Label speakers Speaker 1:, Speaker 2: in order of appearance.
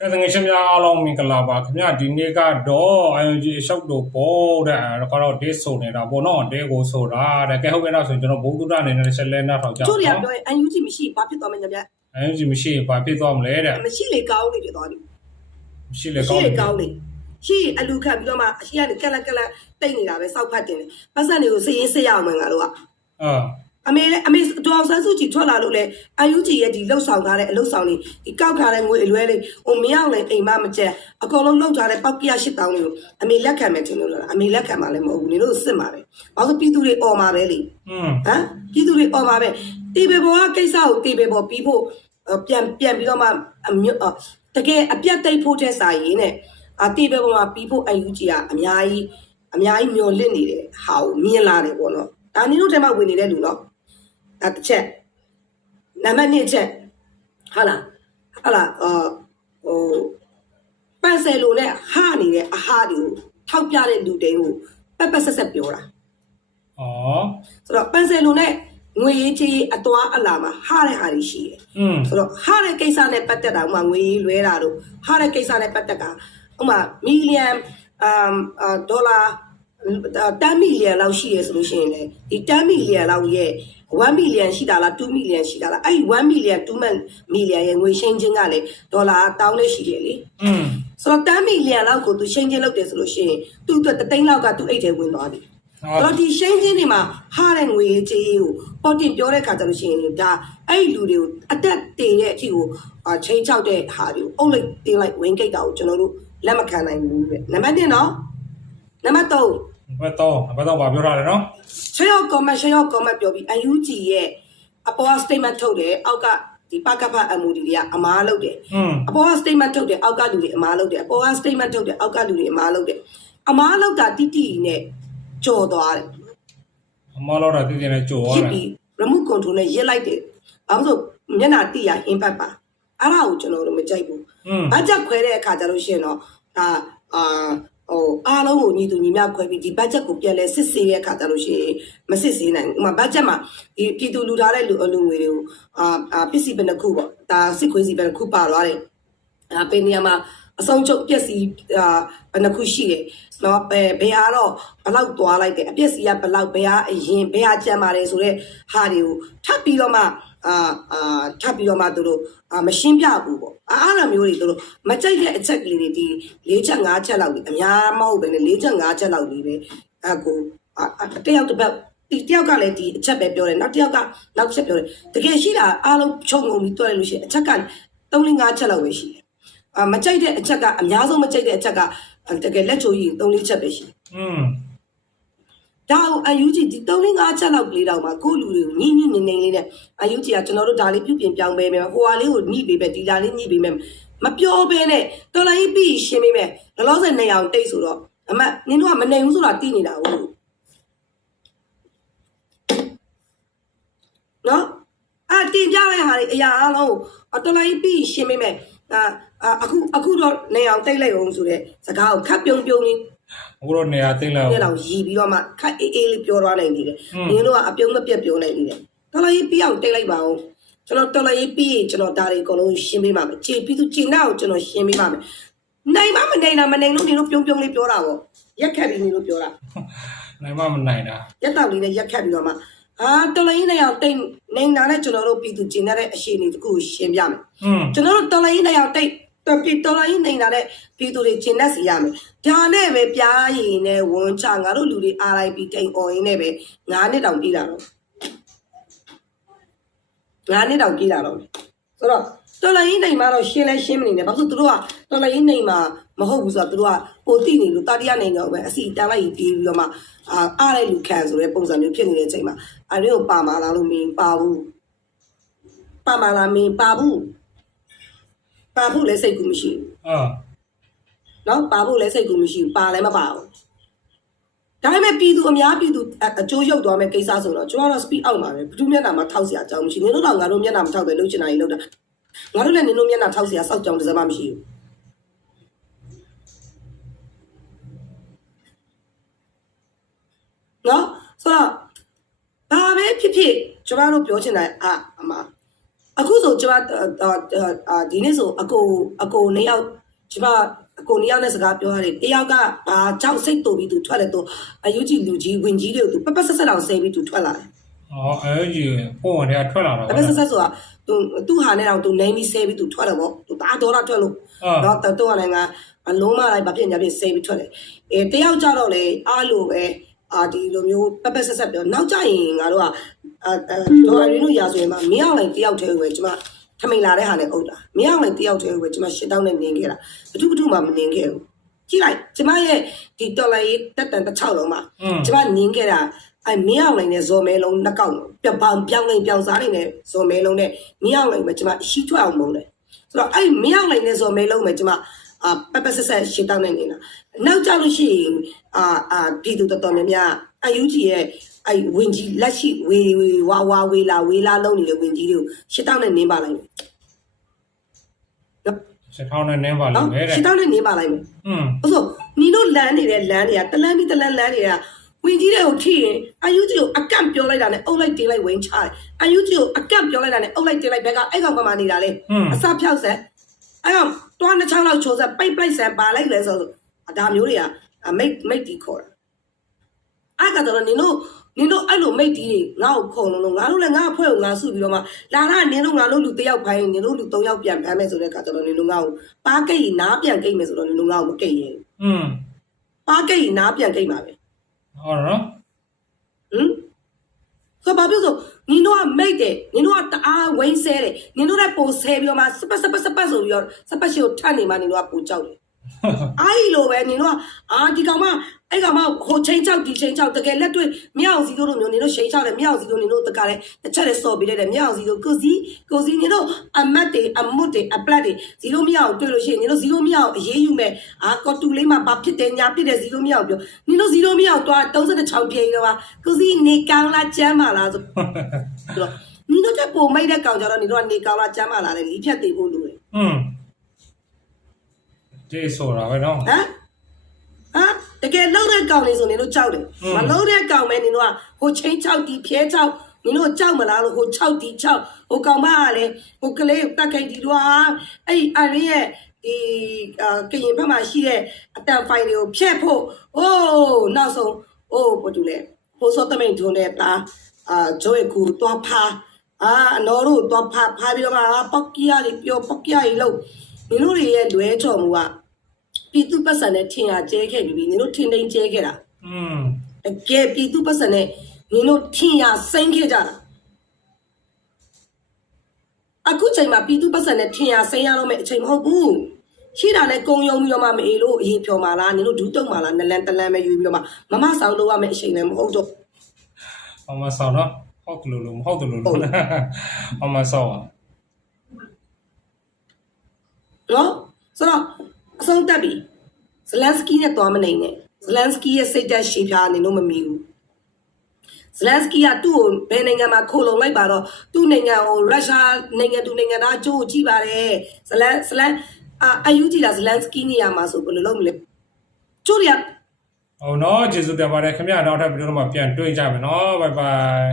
Speaker 1: ကဲတငယ်ချင်းများအားလုံးမင်္ဂလာပါခင်ဗျာဒီနေ့ကတော့ ING အလျှောက်တို့ပေါ်တဲ့အဲ့ကတော့ day ဆိုနေတာပေါ့နော် day ကိုဆိုတာတဲ့ကဲဟုတ်ကဲ့တော့ဆိုရင်ကျွန်တော်ဘုံတုဒ္ဒအနေနဲ့ဆက်လဲနှောက်ထောက်ကြအောင်
Speaker 2: တို့တွေက
Speaker 1: နော်
Speaker 2: ပြောရင် UNG မရှိဘာဖြစ်သွားမလဲညပြ
Speaker 1: ING မရှိရင်ဘာဖြစ်သွားမလဲတဲ့
Speaker 2: မရှိလေကောင်းနေဖြစ်သွားပြီ
Speaker 1: မရှိလေ
Speaker 2: ရှိ
Speaker 1: ကောင်း
Speaker 2: လေ
Speaker 1: တယ်
Speaker 2: ကောင်းနေရှိအလူခတ်ပြီးတော့မှအရှိကနေကက်လက်ကက်လက်တိတ်နေတာပဲစောက်ဖတ်တင်တယ်ပတ်စံတွေကိုစည်ရင်းစစ်ရအောင်မယ်ငါတို့က
Speaker 1: အာ
Speaker 2: အမေလည်းအမေတော်အောင်ဆန်းစုကြည်ထွက်လာလို့လေ UNG ရဲ့ဒီလှုပ်ဆောင်ထားတဲ့အလှုပ်ဆောင်တွေဒီကောက်ထားတဲ့ငွေအလွဲလေးဟိုမရောက်လေအိမ်မမကျက်အကုန်လုံးလှုပ်ထားတဲ့ပောက်ကရ၈တောင်းတွေကိုအမေလက်ခံမယ်ထင်လို့လားအမေလက်ခံမှလည်းမဟုတ်ဘူးနင်တို့စစ်မှာပဲဘာလို့ပြည်သူတွေអော်မှာပဲလေ
Speaker 1: อืม
Speaker 2: ဟမ်ပြည်သူတွေអော်ပါပဲတီဘေဘောကကိစ္စကိုတီဘေဘောပြီးဖို့အဲ့ပြန်ပြန်ပြီးတော့မှအမြို့အော်တကယ်အပြတ်တိတ်ဖို့တဲ့စာရင်းနဲ့အတီဘေဘောမှာပြီးဖို့အယူကြီးကအများကြီးအများကြီးမျောလင့်နေတဲ့ဟာကိုမြင်လာတယ်ပေါ့နော်ဒါနင်တို့ထဲမှာဝင်နေတဲ့လူနော် ဒါတစ်ချက်နံပါတ်2ချက်ဟုတ်လားဟုတ်လားအာဟိုပန်ဆယ်လိုနဲ့ဟာနေတဲ့အဟာတွေကိုထောက်ပြတဲ့လူတိန်ကိုပက်ပက်ဆက်ဆက်ပြောတာ
Speaker 1: ဩ
Speaker 2: ဆိုတော့ပန်ဆယ်လိုနဲ့ငွေရေးချေးအသွာအလာမှာဟာတဲ့ဟာတွေရှိတယ်။ဆိုတော့ဟာတဲ့ကိစ္စနဲ့ပတ်သက်တာဥမာငွေရေးလွဲတာတို့ဟာတဲ့ကိစ္စနဲ့ပတ်သက်ကဥမာမီလီယံအမ်ဒေါ်လာ 10မီလီယံလောက်ရှိရဆိုလို့ရှိရင်လေဒီ10မီလီယံလောက်ရဲ့1 million ရှိတာလား2 million ရှိတာလားအဲ့1 million 2 million ရဲ့ငွေချင်းချင်းကလေဒေါ်လာတောင်းလေးရှိတယ်လေ
Speaker 1: อืม
Speaker 2: ဆိုတော့10 million လောက်ကိုသူချင်းချင်းလုပ်တယ်ဆိုလို့ရှိရင်သူ့အတွက်တသိန်းလောက်ကသူ့အိတ်ထဲဝင်သွားပြီ
Speaker 1: ဆို
Speaker 2: တော့ဒီချင်းချင်းတွေမှာဟာတဲ့ငွေကြေးကိုပေါ်တင်ပြောတဲ့ခါကျလို့ရှိရင်ဒါအဲ့လူတွေကိုအသက်တင်တဲ့အထိကိုချင်းချောက်တဲ့ဟာတွေကိုအုပ်လိုက်တင်လိုက်ဝင်ကိတ်တာကိုကျွန်တော်တို့လက်မခံနိုင်ဘူးပဲနံပါတ်1နော်နံပါတ်3
Speaker 1: ဘယ်တော့ဘယ်တော့ပြောထားတယ်နော်ဆွေ
Speaker 2: ရောက် comment ဆွေရောက် comment ပြောပြီး UNG ရဲ့အပေါ် statement ထုတ်တယ်အောက်ကဒီပကပအမှုတွေကအမားလုပ်တယ်အပေါ် statement ထုတ်တယ်အောက်ကလူတွေအမားလုပ်တယ်အပေါ် statement ထုတ်တယ်အောက်ကလူတွေအမားလုပ်တယ်အမားလောက်တာတိတိနဲ့ကြော်သွားတယ်
Speaker 1: အမားလောက်တာတိတိနဲ့ကြော်
Speaker 2: သွား
Speaker 1: တယ်
Speaker 2: remote control နဲ့ရစ်လိုက်တယ်ဘာလို့မျက်နှာတိရ impact ပါအဲ့ဒါကိုကျွန်တော်တို့မကြိုက်ဘူးဘတ်ဂျက်ခွဲတဲ့အခါကျလို့ရှိရင်တော့ဒါအာ ဟိုအားလုံးကိုညီတူညီမျှခွဲပြီးဒီဘတ်ဂျက်ကိုပြန်လဲစစ်ဆေးတဲ့အခါကျလို့ရှိရင်မစစ်ဆေးနိုင်ဘူး။ဥပမာဘတ်ဂျက်မှာဒီပြည်သူလူထားတဲ့လူအလူငွေတွေကိုအာအာပစ္စည်းဘယ်နှခုပေါ့။ဒါစစ်ခွေးစီဘယ်နှခုပါသွားတယ်။အာပေနေရာမှာအဆုံးချုပ်ပျက်စီးအာဘယ်နှခုရှိတယ်။နော်အဲဘယ်ဟာတော့ဘလောက်သွားလိုက်တယ်အပျက်စီးကဘလောက်ဘယ်ဟာအရင်ဘယ်ဟာကြံပါတယ်ဆိုတော့ဟာတွေကိုထပ်ပြီးတော့မှ အာအာထပ်ပြီးတော့မှသူတို့အာမရှင်းပြဘူးပေါ့အားအားလိုမျိုးတွေသူတို့မကြိုက်တဲ့အချက်ကလေးတွေဒီ၄ချက်၅ချက်လောက်ကြီးအများမဟုတ်ပဲနဲ့၄ချက်၅ချက်လောက်ကြီးပဲအကိုအာတယောက်တစ်ပတ်ဒီတယောက်ကလည်းဒီအချက်ပဲပြောတယ်နောက်တစ်ယောက်ကနောက်ချက်ပြောတယ်တကယ်ရှိတာအားလုံးချုံငုံပြီးတွက်လိုက်လို့ရှိရင်အချက်က3 5ချက်လောက်ပဲရှိတယ်အာမကြိုက်တဲ့အချက်ကအများဆုံးမကြိုက်တဲ့အချက်ကတကယ်လက်ချိုးကြီး3 4ချက်ပဲရှိတယ်
Speaker 1: อืม။
Speaker 2: ဒါကိုအယူကြီးဒီ3 5ချက်လောက်ကလေးတော့မှကိုယ့်လူတွေကိုညှိညှိနေနေလေးနဲ့အယူကြီးကကျွန်တော်တို့ဒါလေးပြုပြင်ပြောင်းပေးမယ်ဟိုဟာလေးကိုညှိပေးမယ်ဒီဒါလေးညှိပေးမယ်မပြောဘဲနဲ့တော်လိုင်းပြီးရှင်းပေးမယ်လောလောဆယ်နေအောင်တိတ်ဆိုတော့အမနင်တို့ကမနေဘူးဆိုတာသိနေတာဟုတ်နော်အတင်ပြတဲ့ဟာတွေအရာအားလုံးကိုတော်လိုင်းပြီးရှင်းပေးမယ်အာအခုအခုတော့နေအောင်တိတ်လိုက်အောင်ဆိုတဲ့စကားကိုခပ်ပြုံပြုံလေး
Speaker 1: အခုတော့နေရာသိမ့်လောက်
Speaker 2: နေလောက်ရီပြီးတော့မှခက်အေးအေးလေးပြောသွားနိုင်နေတယ်နင်တို့ကအပြုံးမပြက်ပြောနိုင်နေတယ်တော်တော်ရေးပြီးအောင်တိတ်လိုက်ပါဦးကျွန်တော်တော်တော်ရေးပြီးရင်ကျွန်တော်ဒါတွေအကုန်လုံးရှင်းပေးပါမယ်ခြေပြီးသူခြေနှောက်ကိုကျွန်တော်ရှင်းပေးပါမယ်နိုင်မမနိုင်တာမနိုင်လို့နင်တို့ပြုံးပြုံးလေးပြောတာပေါ့ရက်ခက်ပြီးနင်တို့ပြောတာ
Speaker 1: နိုင်မမနိုင်တာ
Speaker 2: ရက်တောက်လေးနဲ့ရက်ခက်ပြီးတော့မှအာတော်လိုင်းနဲ့ရောက်တိတ်နေတာနဲ့ကျွန်တော်တို့ပြည်သူကျင်တဲ့အရှိန်တွေတခုရှင်းပြမယ်။ကျွန်တော်တို့တော်လိုင်းနဲ့ရောက်တိတ် တော်ပြီတော်လိုင်းနေတာတဲ့ပြည်သူတွေကျင်တတ်စီရမယ်ဒါနဲ့ပဲပြားရည်နဲ့ဝန်ချငါတို့လူတွေ RIP တိန်အော်ရင်းနဲ့ပဲ9နှစ်တောင်ပြည်လာတော့9နှစ်တောင်ပြည်လာတော့ဆိုတော့တော်လိုင်းနေမှာတော့ရှင်းလဲရှင်းမနေနဲ့ဘာလို့သူတို့ကတော်လိုင်းနေမှာမဟုတ်ဘူးဆိုတော့သူတို့ကပိုတိနေလို့တာတိယနိုင်ငံကိုပဲအစီတန်းလိုက်ပြီးပြီးတော့မှအာအားတဲ့လူခံဆိုတဲ့ပုံစံမျိုးဖြစ်နေတဲ့အချိန်မှာအရင်ကပါမာလာလို့မင်းပါဘူးပါမာလာမင်းပါဘူး ပါဖို့လည်းစိတ်ကူမရှိဘူးဟုတ်နော်ပါဖို့လည်းစိတ်ကူမရှိဘူးပါလည်းမပါဘူးဒါပေမဲ့ပြည်သူအများပြည်သူအကျိုးရောက်သွားမယ်ကိစ္စဆိုတော့ကျွန်တော်တော့ speed out ပါပဲဘယ်သူမျက်နှာမှာထောက်စရာအကြောင်းမရှိဘူးနင်တို့တော့ငါတို့မျက်နှာမထောက်ပဲလုပ်ချင်တာကြီးလုပ်တာငါတို့လည်းနင်တို့မျက်နှာထောက်စရာစောက်ကြောင်တစ်စက်မှမရှိဘူးနော်ဆိုတော့ဘာပဲဖြစ်ဖြစ်ကျွန်တော်တို့ပြောချင်တာအအမှ အခုဆိုကျမအာအာဒီနေ့ဆိုအကိုအကိုနှစ်ယောက်ကျမအကိုနှစ်ယောက်နဲ့စကားပြောရတယ်တယောက်ကဘာကြောက်စိတ်တူပြီးသူထွက်တယ်သူအယူကြီးလူကြီးဝင်ကြီးတွေကိုသူပက်ပက်ဆက်ဆက်အောင်ဆဲပြီးသူထွက်လာတယ်
Speaker 1: အော်အဲကြီးပုံဝင်တဲ့ထွက်လာတော့
Speaker 2: ပက်ပက်ဆက်ဆက်ဆိုတာသူသူ့ဟာနဲ့တော့သူနိုင်ပြီးဆဲပြီးသူထွက်တယ်ပေါ့သူတအားဒေါ်လာထွက်လို့
Speaker 1: အာ
Speaker 2: တော့တတော့လည်းငါအလုံးမလိုက်ဘာဖြစ်ညာဖြစ်ဆဲပြီးထွက်တယ်အဲတယောက်ကြတော့လေအားလို့ပဲ အာဒီလိုမျိုးပက်ပက်ဆက်ဆက်ပြောနောက်ကြရင်ငါတို့ကအာဒေါ်ရင်းတို့ရာဆိုရင်မှမင်းအောင်လိုက်တယောက်တည်းပဲကျမထမိန်လာတဲ့ဟာနဲ့အုပ်တာမင်းအောင်လည်းတယောက်တည်းပဲကျွန်မရှစ်တောင်းနဲ့နင်းခဲ့တာဘသူဘသူမှမနင်းခဲ့ဘူးကြည့်လိုက်ကျွန်မရဲ့ဒီတော်လိုင်းရေးတက်တန်တစ်ချောက်လုံးမှာ
Speaker 1: อืม
Speaker 2: ကျွန်မနင်းခဲ့တာအဲမင်းအောင်လည်းနဲ့ဇော်မဲလုံးနှစ်ကောက်ပြပောင်ပြောင်းလိုက်ပြောင်းစားနေနဲ့ဇော်မဲလုံးနဲ့မင်းအောင်လည်းပဲကျွန်မရှီးထွက်အောင်မုန်းတယ်ဆိုတော့အဲ့မင်းအောင်လည်းနဲ့ဇော်မဲလုံးပဲကျွန်မ အာပပဆက်ဆက်ရှင်းတောင်းနေနေတာနောက်ကြလို့ရှိရင်အာအာပြည်သူတော်တော်များများအယူကြီးရဲ့အဲဝင်ကြီးလက်ရှိဝေဝေဝါဝါဝေလာဝေလာလုံးနေတဲ့ဝင်ကြီးတွေကိုရှင်းတောင်းနေနင်းပါလိုက်မယ်
Speaker 1: ရှင်းတောင်းနေနင်းပါလို
Speaker 2: က်
Speaker 1: မယ်
Speaker 2: ရှင်းတောင်းနေနင်းပါလိုက်မယ်
Speaker 1: อืม
Speaker 2: အဲ့ဆိုနီတို့လမ်းနေတဲ့လမ်းတွေကတလန်းပြီးတလန်းလမ်းနေတာဝင်ကြီးတွေကိုထိရင်အယူကြီးကိုအကန့်ပြောလိုက်တာနဲ့အုပ်လိုက်တင်းလိုက်ဝင်ချတယ်အယူကြီးကိုအကန့်ပြောလိုက်တာနဲ့အုပ်လိုက်တင်းလိုက်ဘက်ကအဲ့ကောင်ကမှနေတာလေအစာဖြောက်ဆက် အဲ့ကောင်တွားနှစ်ချောင်းလောက်ချိုးဆက်ပိတ်ပိတ်ဆက်ပါလိုက်လေဆိုဒါမျိုးတွေကမိတ်မိတ်တီခေါ်တာအဲ့ကတော့နင်တို့နင်တို့အဲ့လိုမိတ်တီတွေငါ့ကိုခုံလုံးလို့ငါတို့လည်းငါ့အဖွဲ့ကိုငါစုပြီးတော့မှလာတာနင်တို့ငါတို့လူတစ်ယောက်ဖိုင်းနင်တို့လူသုံးယောက်ပြန်ဖမ်းမယ်ဆိုတဲ့အခါကျတော့နင်တို့ငါ့ကိုပါကိတ်နားပြန်ကိတ်မယ်ဆိုတော့နင်တို့ငါ့ကိုမကိတ်ရင်
Speaker 1: อืม
Speaker 2: ပါကိတ်နားပြန်ကိတ်ပါပဲ
Speaker 1: ဟောနော်
Speaker 2: ဟမ် ဆိုဘာပြောဆိုနင်တို့ကမိတ်တယ်နင်တို့ကတအားဝိန်းဆဲတယ်နင်တို့လည်းပိုဆဲပြီးတော့မှစပတ်စပတ်စပတ်ဆိုပြီးတော့စပတ်ရှိကိုထပ်နေမှနင်တို့ကပိုကြောက်တယ် အားကြီးလိုပဲနင်တို့ကအာဒီကောင်မအဲ့ကောင်မဟိုချင်းချောက်ဒီချင်းချောက်တကယ်လက်တွေ့မြောက်စီတို့လိုမျိုးနင်တို့ချင်းချောက်တယ်မြောက်စီတို့နင်တို့တကလည်းတစ်ချက်လည်းစော်ပေးလိုက်တယ်မြောက်စီတို့ကိုစီကိုစီနင်တို့အမတ်တွေအမွတ်တွေအပလက်တွေဇီရိုမြောက်တွေ့လို့ရှိရင်နင်တို့ဇီရိုမြောက်အေးအေးယူမဲ့အာကော်တူလေးမှာဘာဖြစ်တယ်ညာဖြစ်တယ်ဇီရိုမြောက်ပြောနင်တို့ဇီရိုမြောက်သွား36ပြေတော့ပါကိုစီနေကောင်းလားကျမ်းပါလားဆိုဆိုတော့ညီတို့တက်ပုံမိတ်တဲ့ကောင်ကြတော့ညီတို့ကနေကောင်လာကျမ်းမာလာတယ်လီဖြတ်သေးဖို့လိုတယ်
Speaker 1: อืม ဒီဆိုတာပဲနော်
Speaker 2: ဟမ်ဟမ်တကယ်လုံးတဲ့ကောင်လေးဆိုနေတို့ကြောက်တယ်
Speaker 1: อืม
Speaker 2: မလုံးတဲ့ကောင်ပဲနေတို့ကဟိုချင်းချောက်တီဖျဲချောက်ညီတို့ကြောက်မလားလို့ဟို6တီ6ဟိုကောင်မကလည်းဟိုကလေးတက်ခိုင်တီတို့ဟာအဲ့အရင်းရဲ့ဒီအာကရင်ဘက်မှာရှိတဲ့အတန်ဖိုင်တွေကိုဖျက်ဖို့အိုးနောက်ဆုံးအိုးဘာတူလဲဟိုစောတမိန်ထုံးတဲ့တာအာဂျိုးကူတွားဖာအာအနော်တို့တွားဖာဖာပြီးတော့မှအာပေါက်ကီယာတွေပြောပေါက်ကီယာတွေလို့ နင်တို့တွေရဲ့လွဲချော်မှုကပြည်သူပတ်စံနဲ့ထင်ရကျဲခဲ့ပြီနင်တို့ထင်ထိန်ကျဲခဲ့တာ
Speaker 1: อืม
Speaker 2: တကယ်ပြည်သူပတ်စံနဲ့နင်တို့ထင်ရစိမ့်ခဲ့ကြတာအခုချိန်မှာပြည်သူပတ်စံနဲ့ထင်ရစိမ့်ရတော့မယ့်အချိန်မဟုတ်ဘူးရှိတာနဲ့ကုံယုံပြီးတော့မှမအေးလို့အေးဖြော်မှာလားနင်တို့ဒူးတုံမှာလားနလန်တလန်ပဲယူပြီးတော့မှမမဆောင်လို့ရမယ့်အချိန်လည်းမဟုတ်တော့
Speaker 1: မမဆောင်တော့ဟုတ်လို့လို့မဟုတ်တယ်လို့လို့မမဆောင်ပါ
Speaker 2: နော်ဆိုတော့အဆုံးတက်ပြီဇလန်စကီနဲ့တွားမနေနဲ့ဇလန်စကီရဲ့စိတ်သက်ရှည်ဖြားနေလို့မမီဘူးဇလန်စကီကသူ့ကိုဘယ်နိုင်ငံမှာခိုလုံလိုက်ပါတော့သူ့နိုင်ငံကိုရုရှားနိုင်ငံသူနိုင်ငံသားအကျိုးကိုကြည့်ပါတယ်ဇလန်ဇလန်အာအယူကြည့်လားဇလန်စကီနေရာမှာဆိုဘယ်လိုလုပ်မလဲကျိုးရ
Speaker 1: ဟုတ်နော်ကျေးဇူးတင်ပါတယ်ခင်ဗျာနောက်ထပ်ဗီဒီယိုတော့မှပြန်တွေ့ကြမယ်နော်ဘိုင်ဘိုင်